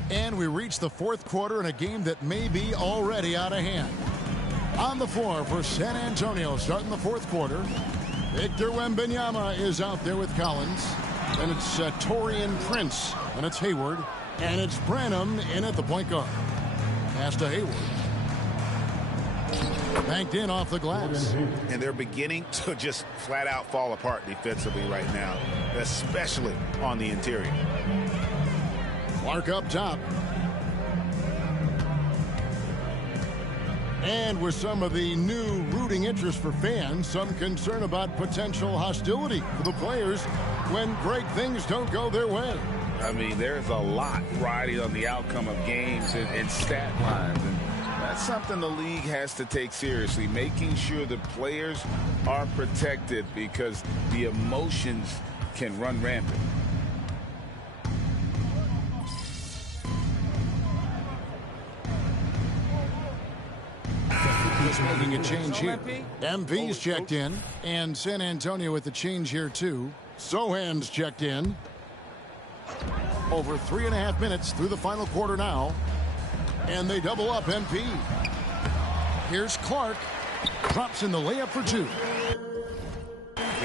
And we reach the fourth quarter in a game that may be already out of hand. On the floor for San Antonio starting the fourth quarter, Victor Wembanyama is out there with Collins. And it's Taurean Prince. And it's Hayward. And it's Branham in at the point guard. Pass to Hayward. Banked in off the glass. And they're beginning to just flat out fall apart defensively right now, especially on the interior. Clark up top. And with some of the new rooting interest for fans, some concern about potential hostility for the players when great things don't go their way. I mean, there's a lot riding on the outcome of games and stat lines. And that's something the league has to take seriously, making sure the players are protected because the emotions can run rampant. Just making a change here. MP's checked in, and San Antonio with the change here too. Sohan's checked in. Over 3.5 minutes through the final quarter now, and they double up MP. Here's Clark, drops in the layup for two.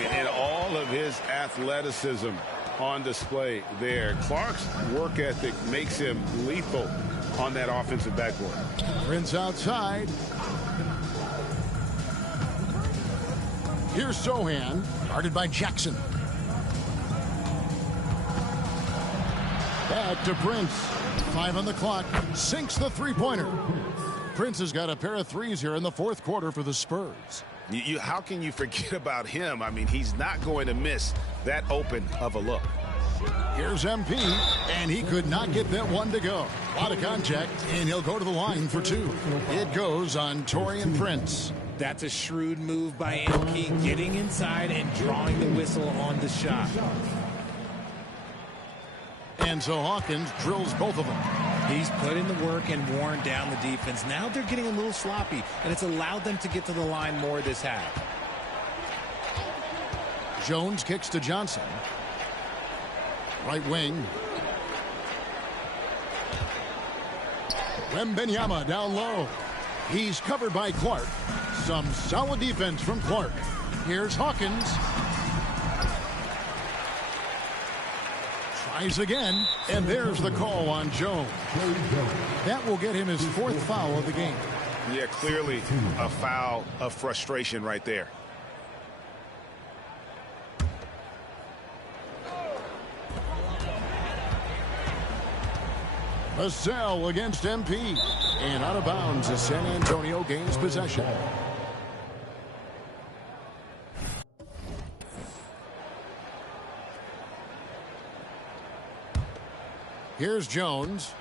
And all of his athleticism on display there. Clark's work ethic makes him lethal on that offensive backboard. Prince outside. Here's Sohan, guarded by Jackson. Back to Prince. 5 on the clock. Sinks the three-pointer. Prince has got a pair of threes here in the fourth quarter for the Spurs. How can you forget about him? I mean, he's not going to miss that open of a look. Here's MP, and he could not get that one to go. A lot of contact, and he'll go to the line for two. It goes on Taurean Prince. That's a shrewd move by MP, getting inside and drawing the whistle on the shot. And so Hawkins drills both of them. He's put in the work and worn down the defense. Now they're getting a little sloppy, and it's allowed them to get to the line more this half. Jones kicks to Johnson. Right wing. Wembanyama down low. He's covered by Clark. Some solid defense from Clark. Here's Hawkins. Tries again, and there's the call on Jones. That will get him his fourth foul of the game. Yeah, clearly a foul of frustration right there. Vassell against MP. And out of bounds as San Antonio gains possession. Here's Jones.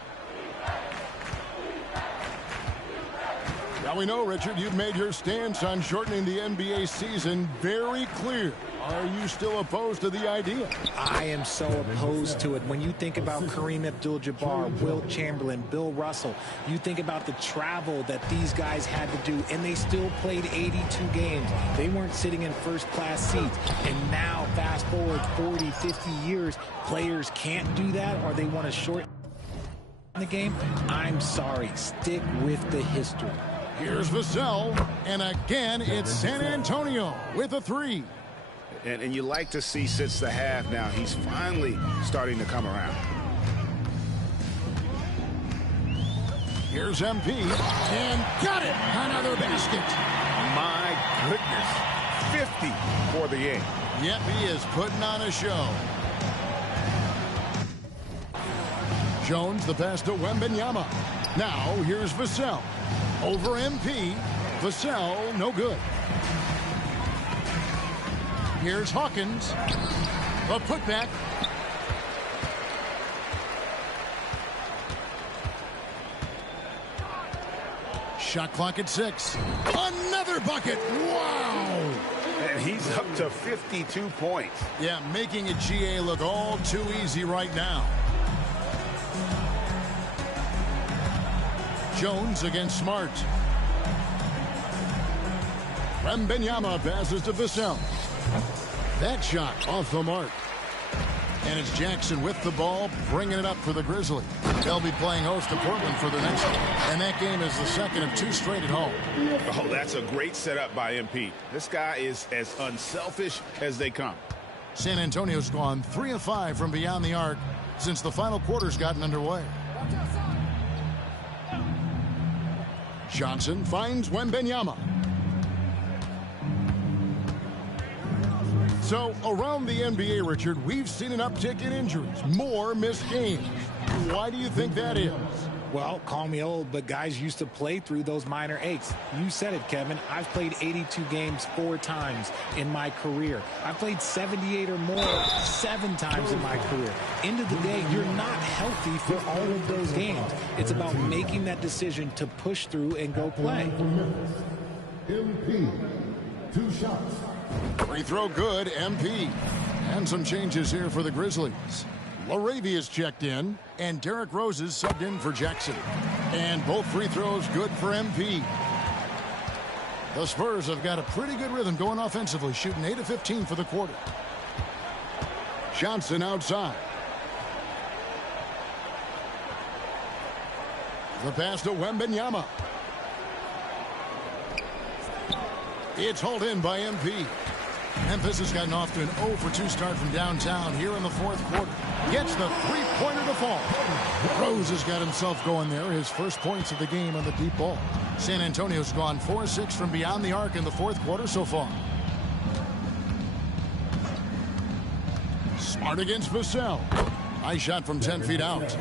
Now we know, Richard, you've made your stance on shortening the NBA season very clear. Are you still opposed to the idea? I am so opposed to it. When you think about Kareem Abdul-Jabbar, Wilt Chamberlain, Bill Russell, you think about the travel that these guys had to do, and they still played 82 games. They weren't sitting in first-class seats. And now, fast forward 40, 50 years, players can't do that, or they want to shorten the game. I'm sorry. Stick with the history. Here's Vassell, and again, it's San Antonio with a three. And you like to see since the half now, he's finally starting to come around. Here's MP, and got it! Another basket. My goodness, 50 for the game. Yep, he is putting on a show. Jones, the pass to Wembanyama. Now, here's Vassell. Over MP. Vassell, no good. Here's Hawkins. A putback. Shot clock at 6. Another bucket. Wow. And he's up to 52 points. Yeah, making a GA look all too easy right now. Jones against Smart. Wembanyama passes to Vassell. That shot off the mark. And it's Jackson with the ball, bringing it up for the Grizzlies. They'll be playing host to Portland for their next one. And that game is the second of 2 straight at home. Oh, that's a great setup by MP. This guy is as unselfish as they come. San Antonio's gone 3 of 5 from beyond the arc since the final quarter's gotten underway. Johnson finds Wembanyama. So, around the NBA, Richard, we've seen an uptick in injuries, more missed games. Why do you think that is? Well, call me old, but guys used to play through those minor aches. You said it, Kevin. I've played 82 games 4 times in my career. I've played 78 or more 7 times in my career. End of the day, you're not healthy for all of those games. It's about making that decision to push through and go play. MP, 2 shots. Free throw good, MP. And some changes here for the Grizzlies. Laravia's checked in, and Derrick Rose is subbed in for Jackson. And both free throws good for MP. The Spurs have got a pretty good rhythm going offensively, shooting 8 of 15 for the quarter. Johnson outside. The pass to Wembanyama. It's hauled in by MP. Memphis has gotten off to an 0 for 2 start from downtown here in the 4th quarter. Gets the three-pointer to fall. Rose has got himself going there. His first points of the game on the deep ball. San Antonio's gone 4-6 from beyond the arc in the 4th quarter so far. Smart against Vassell. Nice shot from 10 feet out.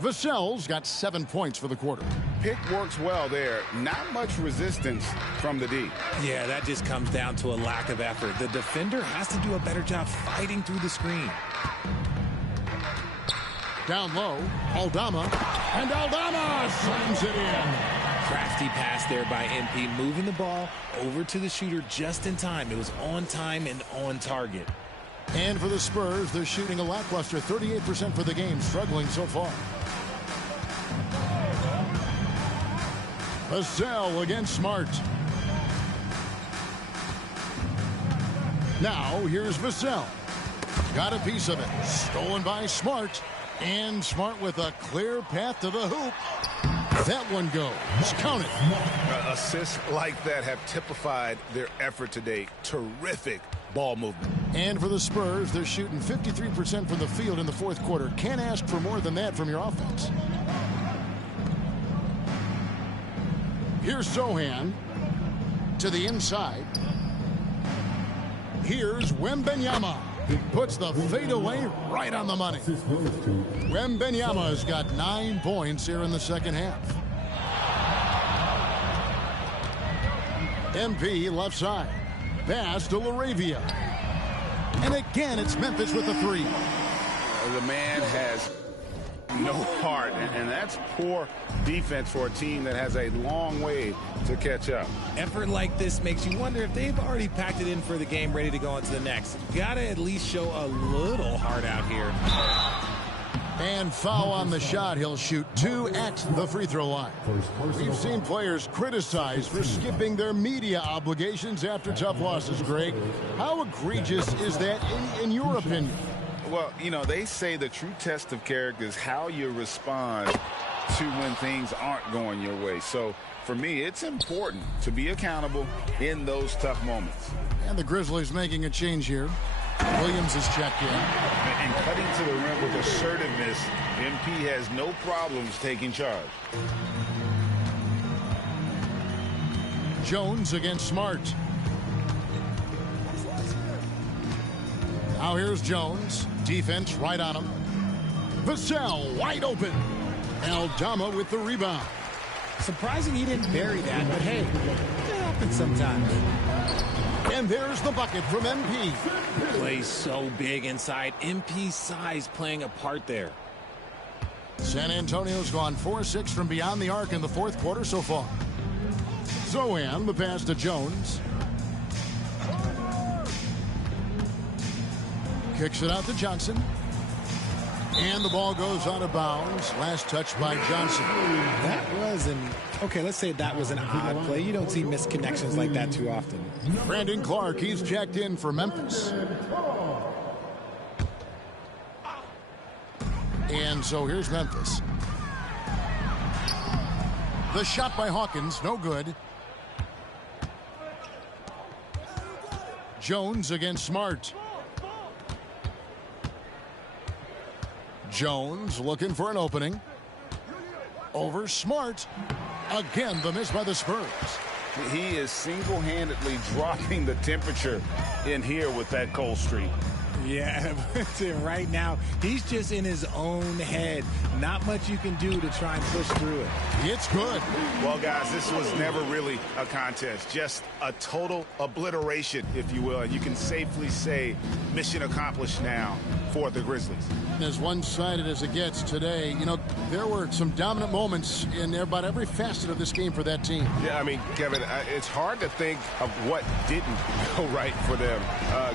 Vassell's got 7 points for the quarter. Pick works well there. Not much resistance from the D. Yeah, that just comes down to a lack of effort. The defender has to do a better job fighting through the screen. Down low, Aldama, and Aldama slams it in. Crafty pass there by MP, moving the ball over to the shooter just in time. It was on time and on target. And for the Spurs, they're shooting a lackluster 38% for the game, struggling so far. Vassell against Smart. Now, here's Vassell. Got a piece of it. Stolen by Smart. And Smart with a clear path to the hoop. That one goes. Count it. Assists like that have typified their effort today. Terrific ball movement. And for the Spurs, they're shooting 53% from the field in the 4th quarter. Can't ask for more than that from your offense. Here's Sohan to the inside. Here's Wembanyama. Puts the fadeaway right on the money. Wembanyama has got 9 points here in the second half. MP left side. Pass to Laravia. And again, it's Memphis with the 3. The man has no heart, and that's poor defense for a team that has a long way to catch up. Effort like this makes you wonder if they've already packed it in for the game, ready to go on to the next. Gotta at least show a little heart out here. And foul on the shot. He'll shoot 2 at the free throw line. We've seen players criticized for skipping their media obligations after tough losses, Greg. How egregious is that in your opinion? Well, you know, they say the true test of character is how you respond to when things aren't going your way. So, for me, it's important to be accountable in those tough moments. And the Grizzlies making a change here. Williams is checked in. And cutting to the rim with assertiveness, MP has no problems taking charge. Jones against Smart. Now here's Jones. Defense right on him. Vassell wide open. Aldama with the rebound. Surprising he didn't bury that, but hey, it happens sometimes. And there's the bucket from MP. Plays so big inside. MP's size playing a part there. San Antonio's gone 4-6 from beyond the arc in the 4th quarter so far. Zohan, the pass to Jones. Kicks it out to Johnson. And the ball goes out of bounds. Last touch by Johnson. That was okay, let's say that was an odd play. You don't see missed connections like that too often. Brandon Clark, he's checked in for Memphis. And so here's Memphis. The shot by Hawkins, no good. Jones against Smart. Jones looking for an opening. Over Smart. Again, the miss by the Spurs. He is single-handedly dropping the temperature in here with that cold streak. Yeah, right now, he's just in his own head. Not much you can do to try and push through it. It's good. Well, guys, this was never really a contest. Just a total obliteration, if you will. And you can safely say mission accomplished now for the Grizzlies. As one-sided as it gets today, you know, there were some dominant moments in about every facet of this game for that team. Yeah, I mean, Kevin, it's hard to think of what didn't go right for them.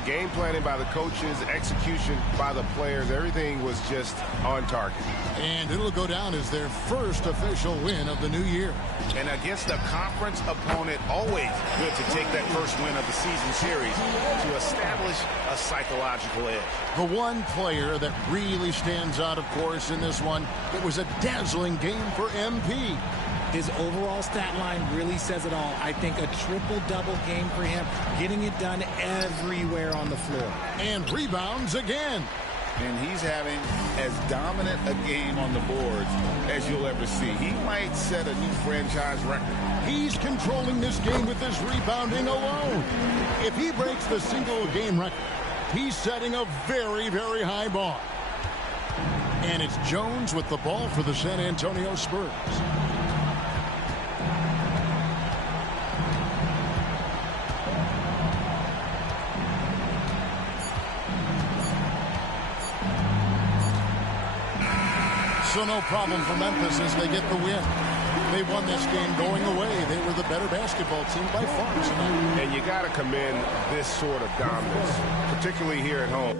Game planning by the coaches, execution by the players, everything was just on target. And it'll go down as their first official win of the new year. And against a conference opponent, always good to take that first win of the season series to establish a psychological edge. The one player that really stands out, of course, in this one, it was a dazzling game for MP. His overall stat line really says it all. I think a triple-double game for him, getting it done everywhere on the floor. And rebounds again. And he's having as dominant a game on the boards as you'll ever see. He might set a new franchise record. He's controlling this game with his rebounding alone. If he breaks the single-game record, he's setting a very, very high bar. And it's Jones with the ball for the San Antonio Spurs. So no problem for Memphis as they get the win. They won this game going away. They were the better basketball team by far tonight. And you got to commend this sort of dominance, particularly here at home.